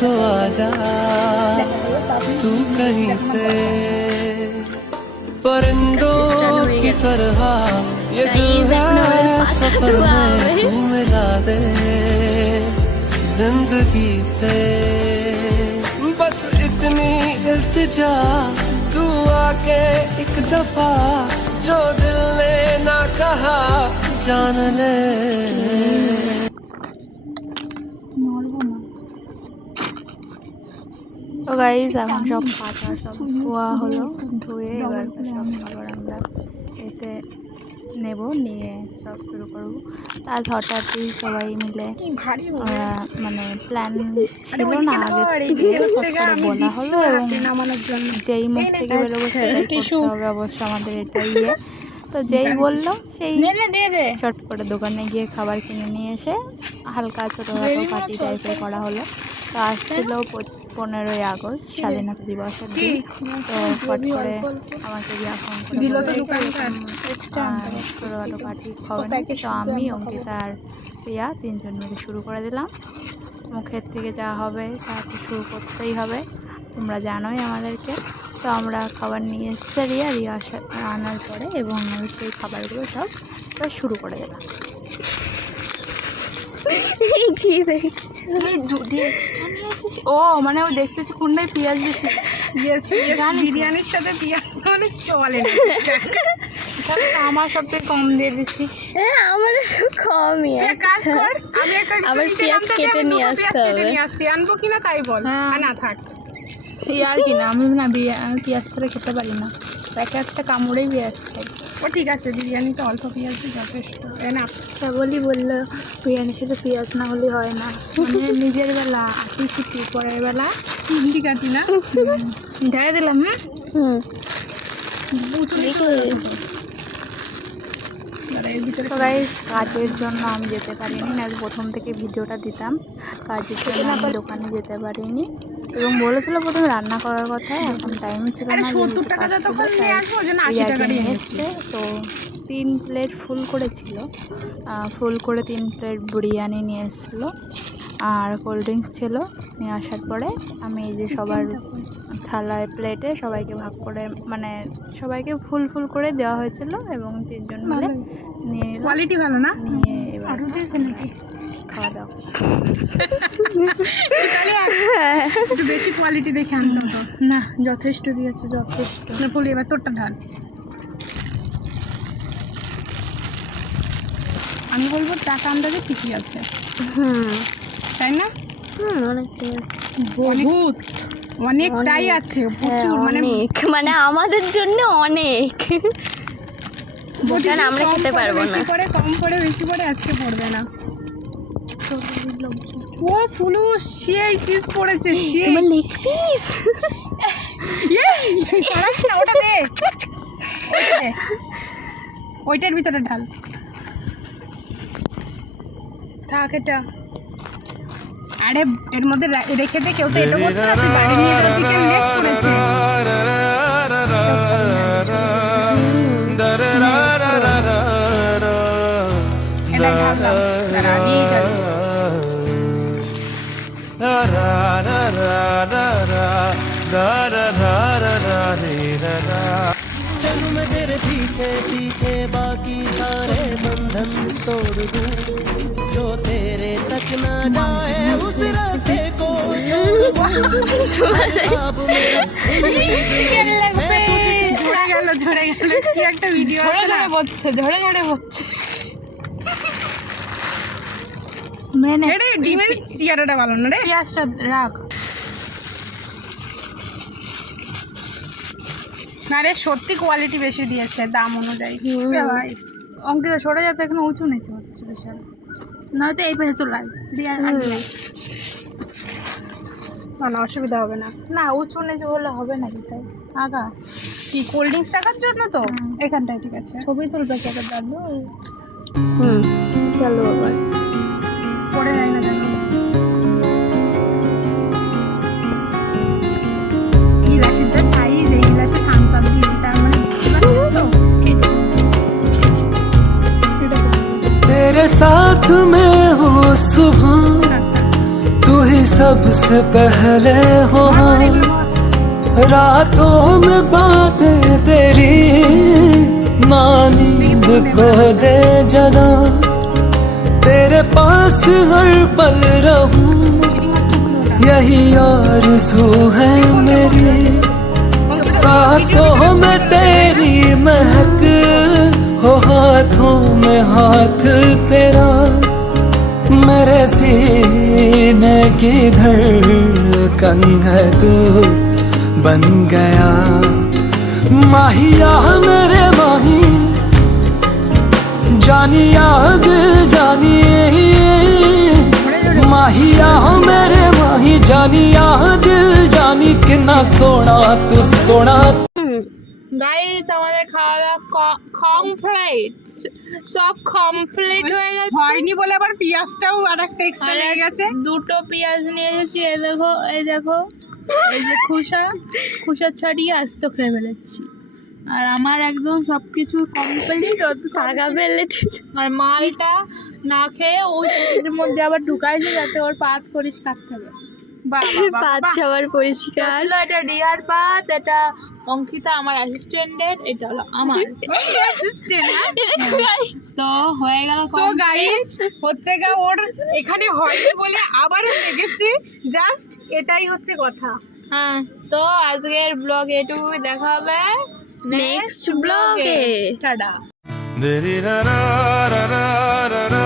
तो आजा तू कहीं से, परिंदों की तरह ये दिल है सफर में तू मिला दे जिंदगी से। बस इतनी इल्तिजा तू आके एक दफा जो दिल ने ना कहा जान ले। তো গাইস এখন সব পাতা সব ধোয়া হলো, ধুয়ে এবার সব খাবার আমরা এতে নেব, নিয়ে সব শুরু করবো। আজ হঠাৎই সবাই মিলে মানে প্ল্যান ছিল না, আগে থেকে বলা হলো এবং যেই মুখ থেকে বেরোবো সেটাই করতে হবে অবশ্য আমাদের এটাই ইয়ে। তো যেই বললো সেই শর্ট করে দোকানে গিয়ে খাবার কিনে নিয়ে এসে হালকা ছোটোখাটো পার্টি টাইপের করা হলো। তো আসছিল 15ই আগস্ট স্বাধীনতা দিবসের দিন। তো ফট করে আমাকে গিয়ে ফোন করে ছোটোখাটো পার্টি খাওয়া। তো আমি অঙ্কিতা আর প্রিয়া 3 জন মিলে শুরু করে দিলাম। মুখের থেকে যা হবে তা তো শুরু করতেই হবে, তোমরা জানোই আমাদেরকে। তো আমরা খাবার নিয়ে এসে রিয়া আনার পরে এবং আমি সেই খাবারগুলো সব শুরু করে দিলাম। ও মানে ও দেখতেছি কোনটাই পেঁয়াজ বেশি বিরিয়ানির সাথে পেঁয়াজ মানে চলে না। আমার সবথেকে কম দিয়ে দিচ্ছিস। হ্যাঁ আমারও সব কমই। কাজ কর, আমি আবার পেঁয়াজ কেটে নিয়ে আসতে হবে। আনবো কিনা তাই বল। না থাক আর কি না, আমি পেঁয়াজ ছাড়া খেতে পারি না, একটা কামড়েই পেঁয়াজ খাই। ও ঠিক আছে, বিরিয়ানিতে অল্প পেঁয়াজ যথেষ্ট। না বলি বললো বিরিয়ানির সাথে পেঁয়াজ না হলে হয় না, মানে নিজের বেলা আটি ছুটি, পরের বেলা চিংড়ি কাটি না ঢেলে দিলাম। কাজের জন্য আমি যেতে পারিনি, না প্রথম থেকে ভিডিওটা দিতাম। কাজের জন্য আমি দোকানে যেতে পারিনি এবং বলেছিল প্রথমে রান্না করার কথা, এখন টাইম ছিল না। এসছে তো 3 প্লেট ফুল করেছিল, ফুল করে 3 প্লেট বিরিয়ানি নিয়ে এসেছিলো আর কোল্ড ড্রিঙ্কস ছিল। নিয়ে আসার পরে আমি এই যে সবার থালায় প্লেটে সবাইকে ভাগ করে মানে সবাইকে ফুল ফুল করে দেওয়া হয়েছিল এবং 3 জন মিলে নিয়ে কোয়ালিটি ভালো না নিয়ে এবার খাওয়া দাওয়া। একটু বেশি কোয়ালিটি দেখে আনতাম তো না, যথেষ্ট দিয়েছে যথেষ্ট। না বলি এবার তোরটা ঢাল। আমি বলবো টাকা আন্দাজে ঠিকই আছে, তাই না? বহুত অনেকটাই আছে, প্রচুর মানে আমাদের জন্য অনেক। আমরা খেতে পারবো না, করে কম করে বেশি করে আজকে পড়বে না। ও ফুলু সেই চিজ পড়েছে, সেই লেগ পিস। ওটা দে, ওইটার ভিতরে ঢাল। থাক এটা, আরে এর মধ্যে রেখে দে। কেউ তো এটা করছে না, তুই বাড়ি নিয়ে যাচ্ছি, কেউ লেগ করেছে। এটা ঢাললাম, चल मैं तेरे पीछे पीछे बाकी सारे बंधन तोड़ दूं, जो तेरे तक ना जाए उस रास्ते को छोड़ ঝরে গেল কি একটা ভিডিও হচ্ছে, ঝরে হচ্ছে। মেনে ডিমের চেয়ারটা ভালো না রে, পেঁয়াজটা রাখ না রে। সত্যি কোয়ালিটি বেশি দিয়েছে দাম অনুযায়ী। ভাই অঙ্কিতা সরে যাতে এখানে উঁচু নিচু হচ্ছে বিশাল, নয়তো এই পাশে চলে দিয়ে না অসুবিধা হবে না। না উঁচু নিচু হলে হবে না কি, তাই আগা কি কোল্ড ড্রিঙ্কস রাখার জন্য তো এখানটায় ঠিক আছে। ছবি তুলবে কেটে দাঁড়ো। চলো আবার পড়ে যায় না জানো। গিলাসের সাইজ, এই গিলাসে থামস আপ দিয়ে তার মানে বুঝতে পারছিস তো। तेरे साथ मैं हूँ सुबह, तू ही सबसे पहले हो रातों में बातें तेरी ना नींद को दे जगा तेरे पास हर पल रहूं यही आरज़ू है मेरी सांसों में तेरी महक हो हाथों में हाथ तेरा मेरे सीने की धड़कन है तू बन गया माहिया मेरे माही जानिया दिल जानिए माहिया मेरे माही जानिया दिल जानी कितना सोना तू सोना। গাইস আমাদের খাওয়া দাওয়া কমপ্লিট, সব কমপ্লিট হয়ে গেছে। হয়নি বলে আবার পেঁয়াজটাও আর একটা এক্সট্রা লেগে গেছে। দুটো পেঁয়াজ নিয়ে এসেছি, এই দেখো এই দেখো, এই যে খোসা ছাড়িয়ে আস্ত খেয়ে ফেলেছি। আর আমার একদম সব কিছু কমপ্লিট, টাকা পেলে আর মালটা না খেয়ে ওই তেলের মধ্যে আবার ঢুকাইছে যাতে ওর পাত পরিষ্কার থাকে। পাঁচ সবার পরিষ্কার। এটা রিয়ার পাত, এটা অঙ্কিতা আমার অ্যাসিস্ট্যান্টের, এটা হলো আমার তো হয়ে গেল। সো গাইস হচ্ছে গা ওর এখানে হয়নি বলে আবারও লেগেছে, জাস্ট এটাই হচ্ছে কথা। হ্যাঁ, তো আজকের ব্লগ এটুকু, দেখা হবে নেক্সট ব্লগে। টাটা। रा रा रा रा रा